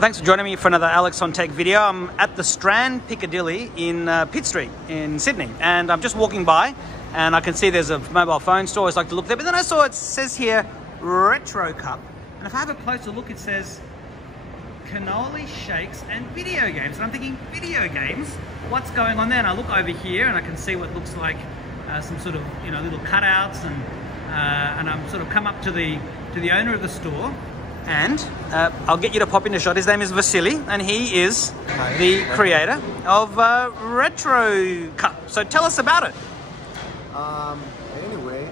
Thanks for joining me for another Alex on Tech video. I'm at the Strand Piccadilly in Pitt Street in Sydney, and I'm just walking by and I can see there's a mobile phone store. I always like to look there, but then I saw it says here Retrocup, and if I have a closer look it says cannoli shakes and video games, and I'm thinking, video games? What's going on there? And I look over here and I can see what looks like some sort of, you know, little cutouts, and I'm sort of come up to the owner of the store. And I'll get you to pop in a shot. His name is Vasili, and he is the creator of Retrocup. So tell us about it. Anyway,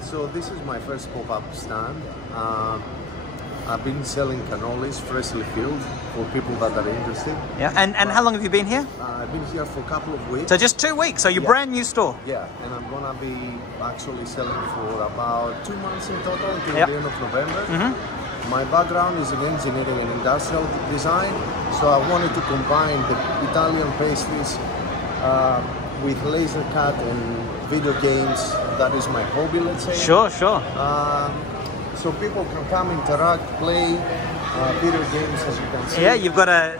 so this is my first pop-up stand. I've been selling cannolis freshly filled for people that are interested. Yeah, and how long have you been here? I've been here for a couple of weeks. So just 2 weeks, so you're brand new store. Yeah, and I'm gonna be actually selling for about 2 months in total until the end of November. My background is in engineering and industrial design, so I wanted to combine the Italian pastries with laser cut and video games. That is my hobby, let's say. Sure. So people can come, interact, play video games, as you can see. Yeah, you've got a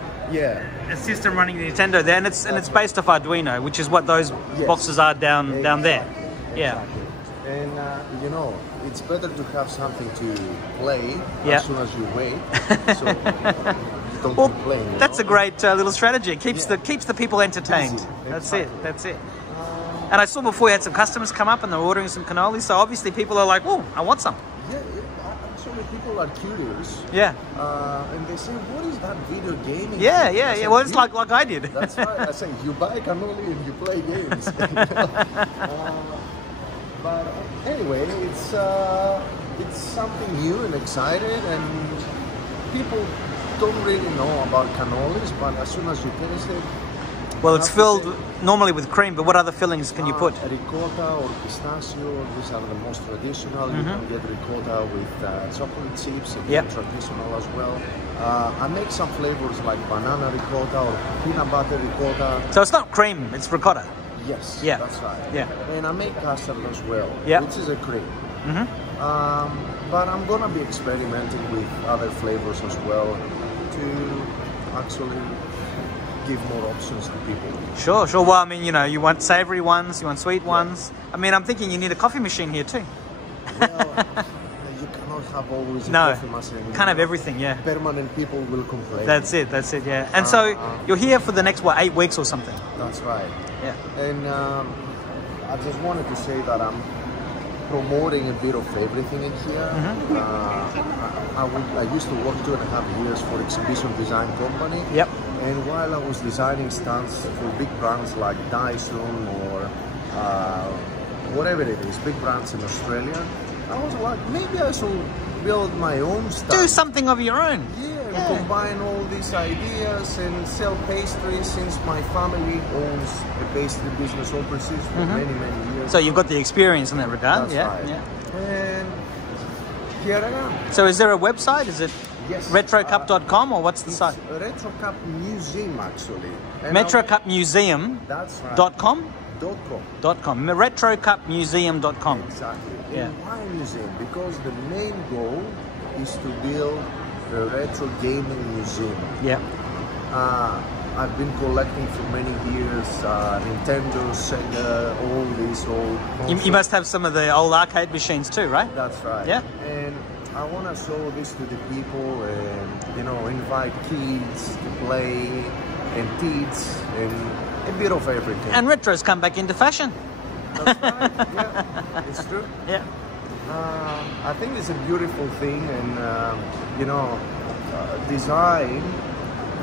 system running the Nintendo there, and it's based off Arduino, which is what those boxes are down there. Yeah. Exactly. And you know, it's better to have something to play as soon as you wait. So you don't keep playing. That's a great little strategy. It keeps the people entertained. That's it. And I saw before you had some customers come up and they're ordering some cannoli. So obviously people are like, "Oh, I want some." Yeah. Actually, people are curious. Yeah. And they say, "What is that video gaming?" Yeah. Well, it's like I did. That's right. I say, you buy a cannoli and you play games. But anyway, it's something new and exciting, and people don't really know about cannolis, but as soon as you taste it... Well, it's filled normally with cream, but what other fillings can you put? Ricotta or pistachio, these are the most traditional. You can get ricotta with chocolate chips, again, traditional as well. I make some flavors like banana ricotta or peanut butter ricotta. So it's not cream, it's ricotta? Yes, yeah, that's right. Yeah, and I make custard as well, which is a cream. But I'm gonna be experimenting with other flavors as well to actually give more options to people. Sure. Well, I mean, you know, you want savory ones, you want sweet ones. I mean, I'm thinking you need a coffee machine here too. Well, you cannot have always a coffee machine. Can't have everything. Yeah. Permanent people will complain. That's it. Yeah. And so you're here for the next 8 weeks or something. That's right. Yeah. And I just wanted to say that I'm promoting a bit of everything in here. I used to work 2.5 years for exhibition design company. Yep. And while I was designing stands for big brands like Dyson or whatever it is, big brands in Australia, I was like, maybe I should build my own stand. Do something of your own. And combine all these ideas and sell pastries, since my family owns a pastry business overseas for many years. So you've got the experience in that regard. That's right. And here I am. So is there a website? Is it retrocup.com or what's the site? Retrocup Museum, actually. Retrocupmuseum.com? That's right. .com. Retrocupmuseum.com. Exactly. And why museum? Because the main goal is to build a retro gaming museum. Yeah. I've been collecting for many years Nintendo, Sega, all these old consoles. You must have some of the old arcade machines too, right? That's right. Yeah. And I want to show this to the people and, you know, invite kids to play and teach and a bit of everything. And retro's come back into fashion. That's right. Yeah, it's true. Yeah. I think it's a beautiful thing, and you know, design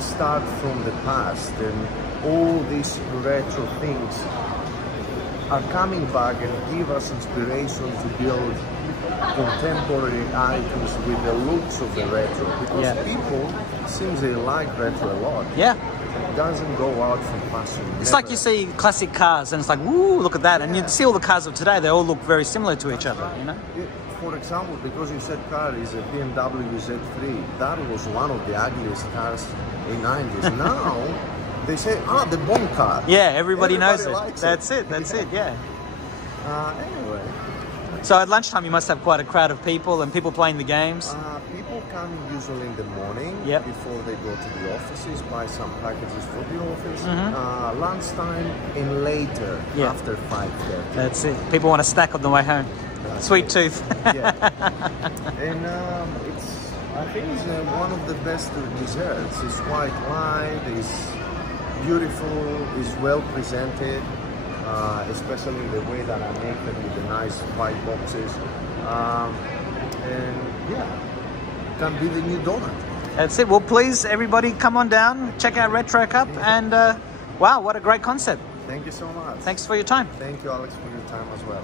starts from the past, and all these retro things are coming back and give us inspiration to build contemporary items with the looks of the retro, because people seems they like retro a lot. Yeah. It doesn't go out from fashion. It's like you see classic cars and it's like, woo, look at that. And you see all the cars of today, they all look very similar to each other, you know? For example, because you said car is a BMW Z3, that was one of the ugliest cars in the 90s. Now, they say, the bomb car. Yeah, everybody knows it. That's it, yeah. Anyway. So at lunchtime you must have quite a crowd of people and people playing the games. People people come usually in the morning before they go to the offices, buy some packages for the office, lunchtime, and later after 5:30. That's it. People want a snack on the way home. Sweet tooth. Yeah. And I think it's one of the best desserts. It's quite light, it's beautiful, it's well presented, especially the way that I make them with the nice white boxes. And yeah, can be the new donut. That's it. Well, please, everybody, come on down, check out Retrocup, and wow, what a great concept. Thank you so much. Thanks for your time. Thank you, Alex, for your time as well.